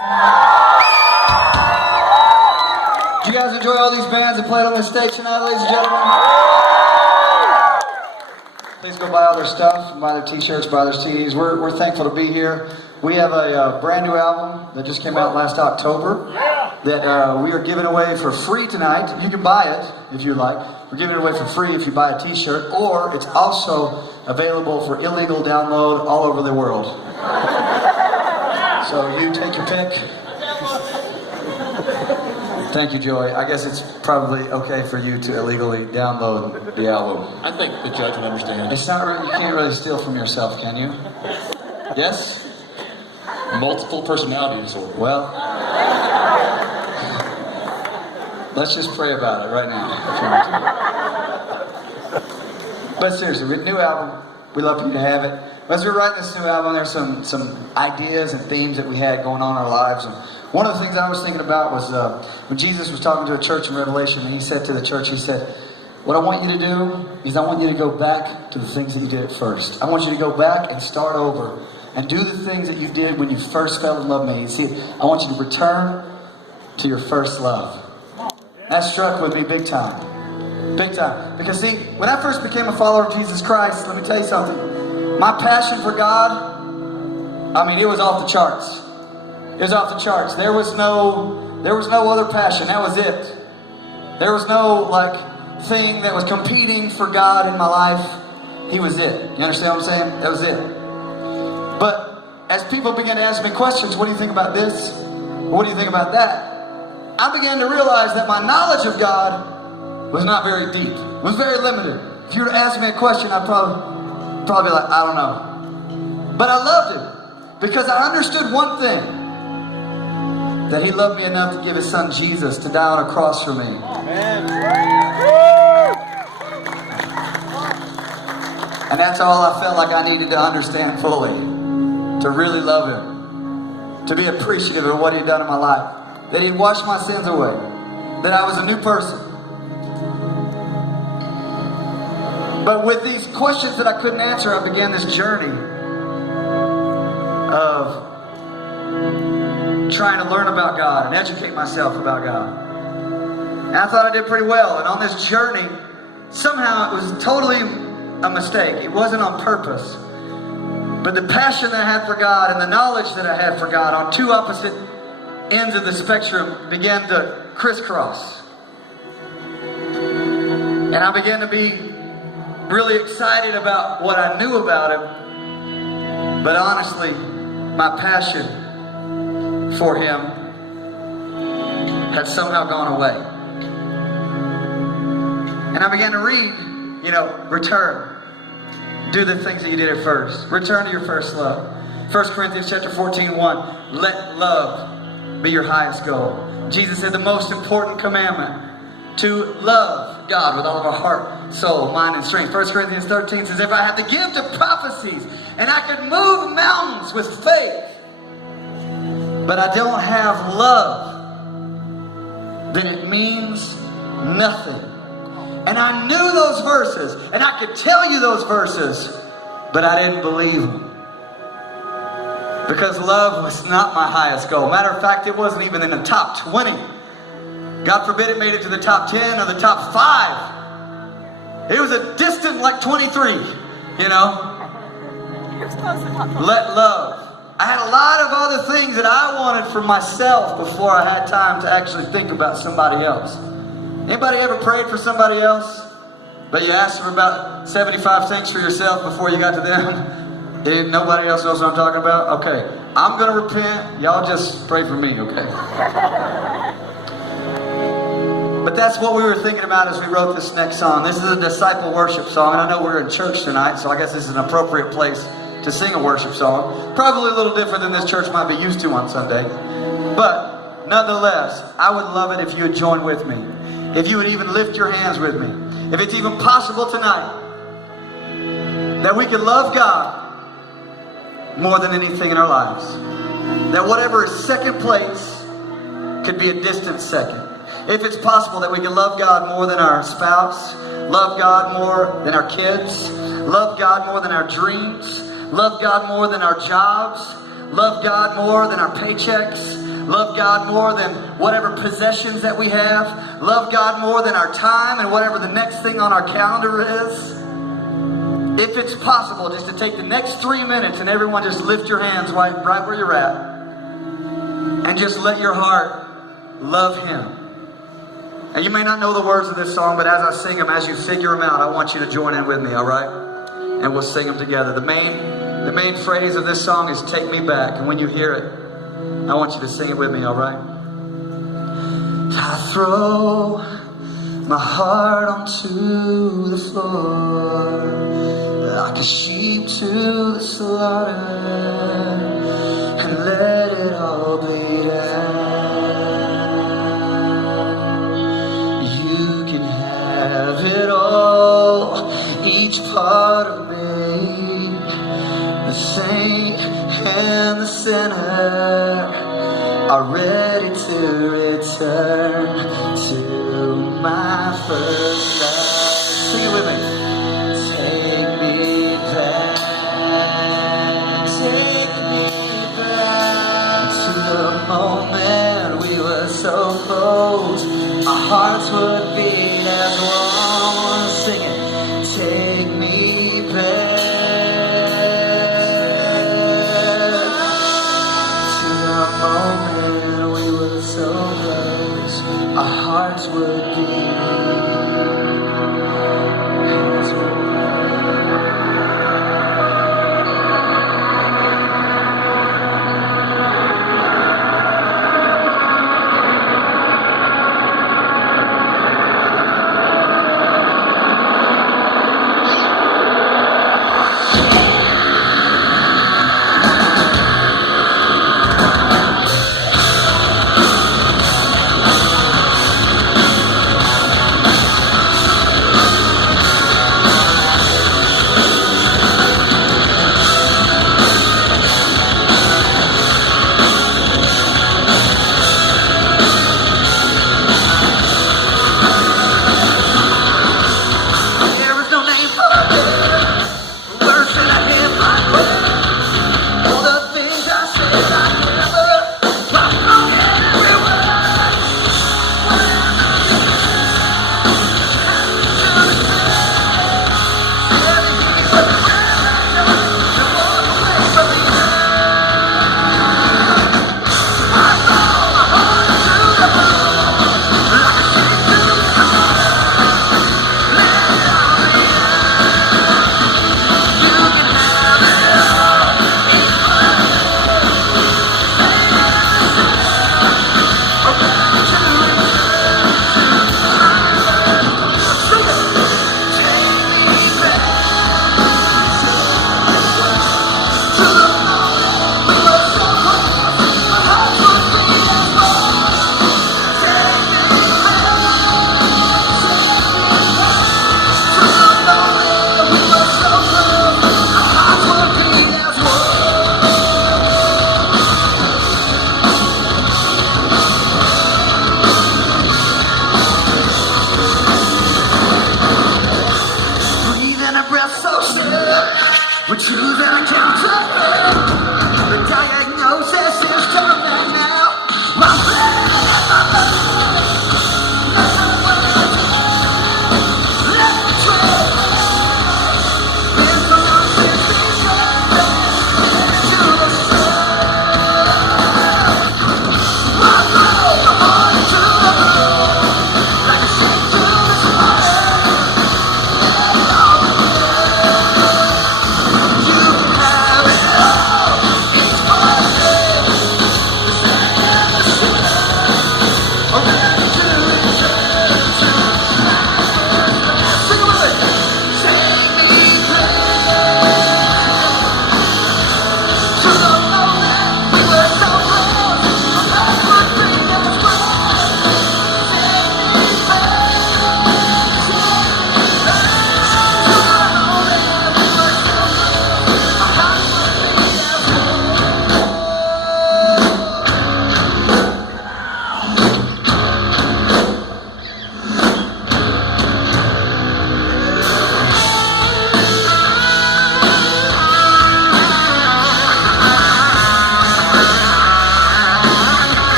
Did you guys enjoy all these bands that played on this stage tonight, ladies and gentlemen? Please go buy all their stuff, buy their t-shirts, buy their CDs. We're thankful to be here. We have a brand new album that just came out last October that we are giving away for free tonight. You can buy it if you like. We're giving it away for free if you buy a t-shirt, or it's also available for illegal download all over the world. So you take your pick. Thank you, Joey. I guess it's probably okay for you to illegally download the album. I think the judge would understand. It's not really, you can't really steal from yourself, can you? Yes? Multiple personality disorder. Well, let's just pray about it right now. But seriously, we have a new album. We love for you to have it. As we were writing this new album, there's some ideas and themes that we had going on in our lives. And one of the things I was thinking about was when Jesus was talking to a church in Revelation, and he said to the church, he said, what I want you to do is I want you to go back to the things that you did at first. I want you to go back and start over and do the things that you did when you first fell in love with me. You see, I want you to return to your first love. That struck with me big time. Big time. Because see, when I first became a follower of Jesus Christ, let me tell you something. My passion for God, I mean, it was off the charts. It was off the charts. There was no other passion. That was it. There was no thing that was competing for God in my life. He was it. You understand what I'm saying? That was it. But as people began to ask me questions, what do you think about this? What do you think about that? I began to realize that my knowledge of God was not very deep. It was very limited. If you were to ask me a question, I'd probably be like, I don't know. But I loved it because I understood one thing. That he loved me enough to give his son Jesus to die on a cross for me. Amen. And that's all I felt like I needed to understand fully. To really love him. To be appreciative of what he'd done in my life. That he'd washed my sins away. That I was a new person. But with these questions that I couldn't answer, I began this journey of trying to learn about God and educate myself about God. And I thought I did pretty well. And on this journey, somehow it was totally a mistake. It wasn't on purpose. But the passion that I had for God and the knowledge that I had for God on two opposite ends of the spectrum began to crisscross. And I began to be really excited about what I knew about him. But honestly, my passion for him had somehow gone away. And I began to read, return. Do the things that you did at first. Return to your first love. 1 Corinthians chapter 14:1. Let love be your highest goal. Jesus said the most important commandment, to love God with all of our heart, soul, mind, and strength. 1 Corinthians 13 says, if I had the gift of prophecies and I could move mountains with faith, but I don't have love, then it means nothing. And I knew those verses, and I could tell you those verses, but I didn't believe them. Because love was not my highest goal. Matter of fact, it wasn't even in the top 20. God forbid it made it to the top 10 or the top 5. It was a distant 23, Let love. I had a lot of other things that I wanted for myself before I had time to actually think about somebody else. Anybody ever prayed for somebody else, but you asked for about 75 things for yourself before you got to them? Nobody else knows what I'm talking about? Okay, I'm going to repent. Y'all just pray for me, okay? But that's what we were thinking about as we wrote this next song. This is a disciple worship song, and I know we're in church tonight, so I guess this is an appropriate place to sing a worship song. Probably a little different than this church might be used to on Sunday. But nonetheless, I would love it if you would join with me. If you would even lift your hands with me. If it's even possible tonight that we could love God more than anything in our lives. That whatever is second place could be a distant second. If it's possible that we can love God more than our spouse, love God more than our kids, love God more than our dreams, love God more than our jobs, love God more than our paychecks, Love God more than whatever possessions that we have. Love God more than our time and whatever the next thing on our calendar is. If it's possible, just to take the next 3 minutes and everyone just lift your hands right where you're at. And just let your heart love Him. And you may not know the words of this song, but as I sing them, as you figure them out, I want you to join in with me, all right? And we'll sing them together. The main phrase of this song is "Take Me Back." And when you hear it, I want you to sing it with me, all right? I throw my heart onto the floor like a sheep to the slaughter, and let it all bleed out. You can have it all, each part of me, the saint and the sinner are ready to return to my first